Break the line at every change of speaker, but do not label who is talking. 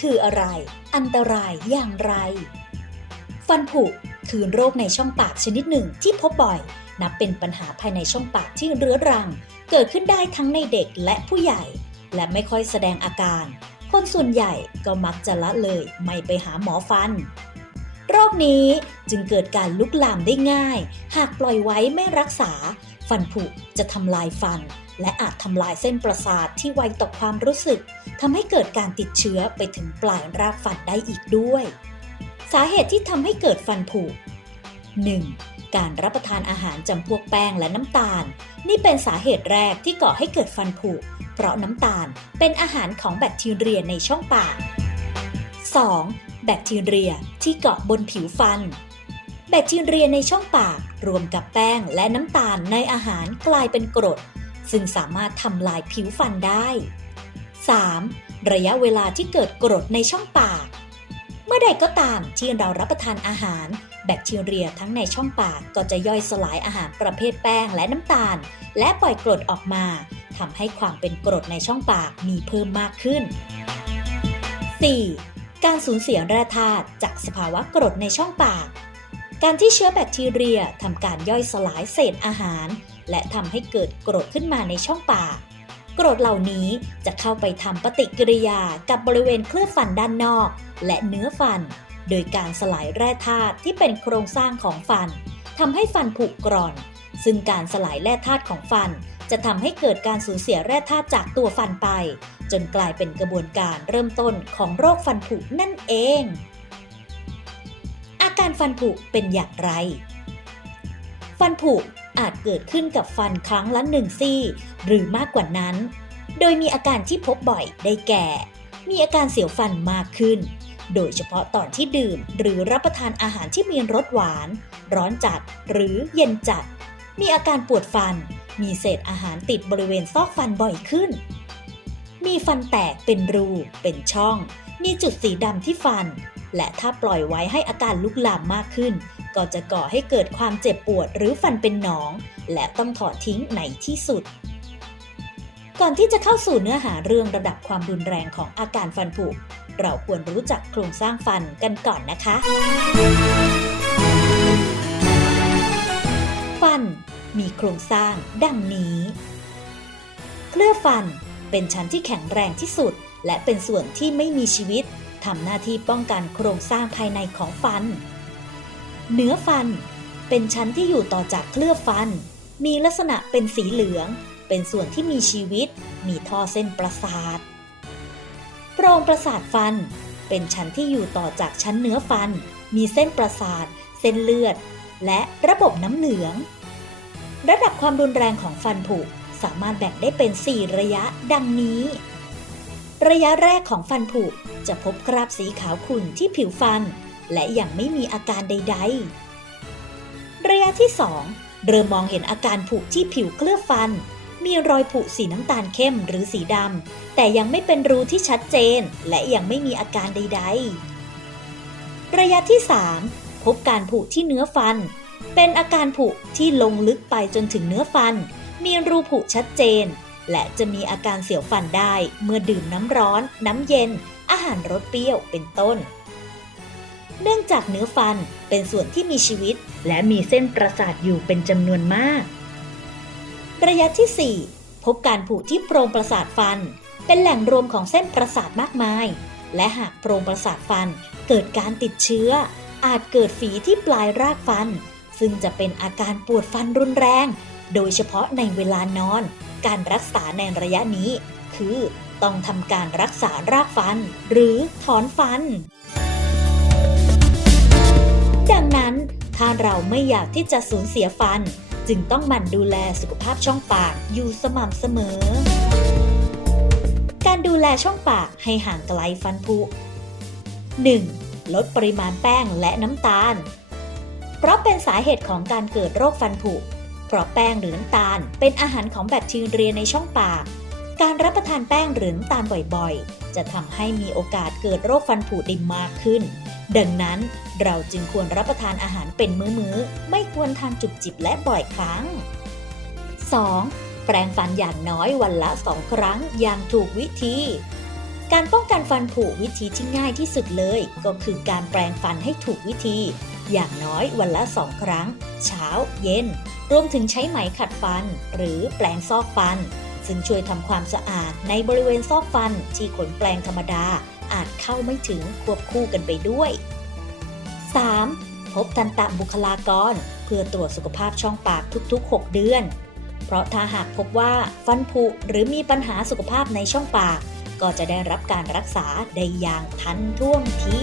คืออะไร อันตรายอย่างไร ฟันผุคือโรคในช่องปากชนิดหนึ่งที่พบบ่อย นับเป็นปัญหาภายในช่องปากที่เรื้อรัง เกิดขึ้นได้ทั้งในเด็กและผู้ใหญ่ และไม่ค่อยแสดงอาการ คนส่วนใหญ่ก็มักจะละเลยไม่ไปหาหมอฟัน โรคนี้จึงเกิดการลุกลามได้ง่าย หากปล่อยไว้ไม่รักษา ฟันผุจะทำลายฟัน และอาจทำลายเส้นประสาทที่ไวต่อความรู้สึกทำให้เกิดการติดเชื้อไปถึงปลายรากฟันได้อีกด้วย สาเหตุที่ทำให้เกิดฟันผุ 1. การรับประทานอาหารจำพวกแป้งและน้ำตาล นี่เป็นสาเหตุแรกที่ก่อให้เกิดฟันผุ เพราะน้ำตาลเป็นอาหารของแบคทีเรียในช่องปาก 2. แบคทีเรียที่เกาะบนผิวฟัน แบคทีเรียในช่องปากรวมกับแป้งและน้ำตาลในอาหารกลายเป็นกรด ซึ่งสามารถทำลายผิวฟันได้ 3. ระยะเวลาที่เกิดกรดในช่องปาก เมื่อใดก็ตามที่เรารับประทานอาหาร แบคทีเรียทั้งในช่องปากก็จะย่อยสลายอาหารประเภทแป้งและน้ำตาล และปล่อยกรดออกมาทำให้ความเป็นกรดในช่องปากมีเพิ่มมากขึ้น 4. การสูญเสียแร่ธาตุจากสภาวะกรดในช่องปาก การที่เชื้อแบคทีเรียทำการย่อยสลายเศษอาหาร และทำให้เกิดกรดขึ้นมาในช่องปาก กรดเหล่านี้จะเข้าไปทำปฏิกิริยากับบริเวณเคลือบฟันด้านนอก และเนื้อฟัน โดยการสลายแร่ธาตุที่เป็นโครงสร้างของฟันทำให้ฟันผุกร่อน ซึ่งการสลายแร่ธาตุของฟัน จะทำให้เกิดการสูญเสียแร่ธาตุจากตัวฟันไป จนกลายเป็นกระบวนการเริ่มต้นของโรคฟันผุนั่นเอง อาการฟันผุเป็นอย่างไร ฟันผุ อาจเกิดขึ้นกับฟันครั้งละหนึ่งซี่ หรือมากกว่านั้น โดยมีอาการที่พบบ่อยได้แก่ มีอาการเสียวฟันมากขึ้น โดยเฉพาะตอนที่ดื่ม หรือรับประทานอาหารที่มีรสหวาน ร้อนจัดหรือเย็นจัด มีอาการปวดฟัน มีเศษอาหารติดบริเวณซอกฟันบ่อยขึ้น มีฟันแตกเป็นรู เป็นช่อง มีจุดสีดำที่ฟันและถ้าปล่อยไว้ให้อาการลุกลามมากขึ้น ก็จะก่อให้เกิดความเจ็บปวดหรือฟันเป็นหนอง และต้องถอดทิ้งในที่สุด ก่อนที่จะเข้าสู่เนื้อหาเรื่องระดับความรุนแรงของอาการฟันผุ เราควรรู้จักโครงสร้างฟันกันก่อนนะคะ ฟัน มีโครงสร้างดังนี้ เคลือบฟันเป็นชั้นที่แข็งแรงที่สุด และเป็นส่วนที่ไม่มีชีวิตทำหน้าที่ป้องกันโครงสร้างภายในของฟัน เนื้อฟัน เป็นชั้นที่อยู่ต่อจากเคลือบฟัน มีลักษณะเป็นสีเหลือง เป็นส่วนที่มีชีวิต มีท่อเส้นประสาทโปรงประสาทฟัน เป็นชั้นที่อยู่ต่อจากชั้นเนื้อฟัน มีเส้นประสาท เส้นเลือด และระบบน้ำเหลือง ระดับความรุนแรงของฟันผุสามารถแบ่งได้เป็น 4 ระยะดังนี้ ระยะแรกของฟันผุจะพบคราบสีขาวขุ่นที่ผิวฟัน และยังไม่มีอาการใด ๆ ระยะที่ 2 เริ่มมองเห็นอาการผุที่ผิวเคลือบฟัน มีรอยผุสีน้ำตาลเข้มหรือสีดำ แต่ยังไม่เป็นรูที่ชัดเจน และยังไม่มีอาการใด ๆ ระยะที่ 3 พบการผุที่เนื้อฟัน เป็นอาการผุที่ลงลึกไปจนถึงเนื้อฟัน มีรูผุชัดเจน และจะมีอาการเสียวฟันได้ เมื่อดื่มน้ำร้อน น้ำเย็น อาหารรสเปรี้ยวเป็นต้น เนื่องจากเนื้อฟันเป็นส่วนที่มีชีวิต และมีเส้นประสาทอยู่เป็นจำนวนมาก ระยะที่ 4 พบการผุที่โพรงประสาทฟัน เป็นแหล่งรวมของเส้นประสาทมากมาย และหากโพรงประสาทฟันเกิดการติดเชื้อ อาจเกิดฝีที่ปลายรากฟัน ซึ่งจะเป็นอาการปวดฟันรุนแรง โดยเฉพาะในเวลานอน การรักษาในระยะนี้ คือต้องทำการรักษารากฟัน หรือถอนฟัน ถ้าเราไม่อยากที่จะสูญเสียฟัน จึงต้องหมั่นดูแลสุขภาพช่องปากอยู่สม่ำเสมอ การดูแลช่องปากให้ห่างไกลฟันผุ 1. ลดปริมาณแป้งและน้ำตาล เพราะเป็นสาเหตุของการเกิดโรคฟันผุ เพราะแป้งหรือน้ำตาล เป็นอาหารของแบคทีเรียในช่องปาก การรับประทานแป้งหรือน้ำตาลบ่อยๆ จะทำให้มีโอกาสเกิดโรคฟันผุได้มากขึ้น ดังนั้นเราจึงควรรับประทานอาหารเป็นมื้อๆ ไม่ควรทานจุบจิบและบ่อยครั้ง 2. แปรงฟันอย่างน้อยวันละ 2 ครั้งอย่างถูกวิธี การป้องกันฟันผุวิธีที่ง่ายที่สุดเลย ก็คือการแปรงฟันให้ถูกวิธี อย่างน้อยวันละสองครั้ง เช้า เย็น รวมถึงใช้ไหมขัดฟัน หรือแปรงซอกฟัน ซึ่งช่วยทำความสะอาดในบริเวณซอกฟันที่ขนแปรงธรรมดาอาจเข้าไม่ถึงควบคู่กันไปด้วย 3. พบทันตบุคลากร เพื่อตรวจสุขภาพช่องปากทุกๆ 6 เดือน เพราะถ้าหากพบว่าฟันผุหรือมีปัญหาสุขภาพในช่องปาก ก็จะได้รับการรักษาได้อย่างทันท่วงที